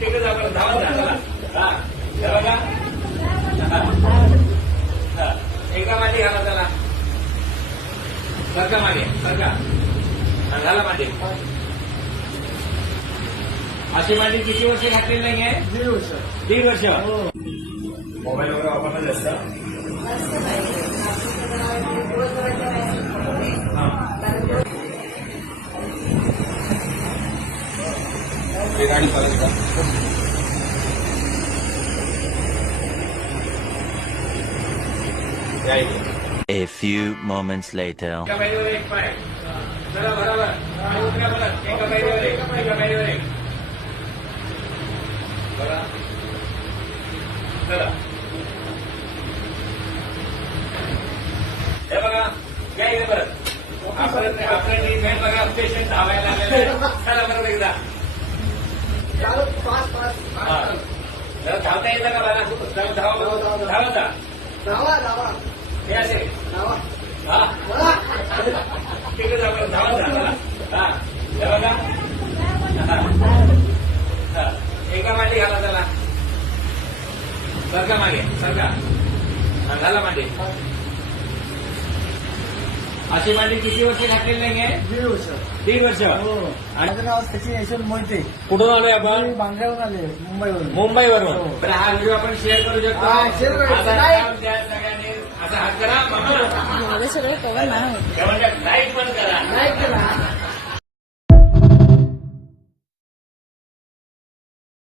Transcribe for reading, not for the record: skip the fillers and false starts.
तिकडे जा बरं, धावा जा. हा हे बघा. एकदा मांडी घाला त्याला. सरका मागे, सरका. घाला मांडी. अशी मांडी किती वर्ष घातलेली नाहीये? 1.5 वर्ष. 1.5 वर्ष. मोबाईल वगैरे वापरला जास्त. गाडी चालत का? A few moments later. एका बाईवर एक पाय. चला बरोबर. पाय उतरा बरं. एका बाईवर एक. एका बाईवर एक. बघा. चला. हे बघा. या इथे बरं. आपण ट्रीटमेंट बघा. पेशंट धावायला आलेले. चला बरोबर एकदा. हा. जरा धावता येतं का मला? जरा धावा. धावा. हे असे. हा. तिकडे जा बरं, धावा जा. हा हे बघा. एका मांडी घाला त्याला. सरका मागे, सरका. घाला मांडी. अशी मांडी किती वर्ष घातलेली नाहीये? 1.5 वर्ष. 1.5 वर्ष. माझं नाव सचिन यशवंत मोहिते. कुठून आलोय आपण? मी बांद्र्याहून आले, मुंबईवरून. मुंबईवरून. हो. बरं हा व्हिडिओ आपण शेअर करू शकतो. हा, शेअर करू शकतो. सगळ्यांनी असं हात करा. सगळं कवर नाही होत. लाईक पण करा. लाईक करा.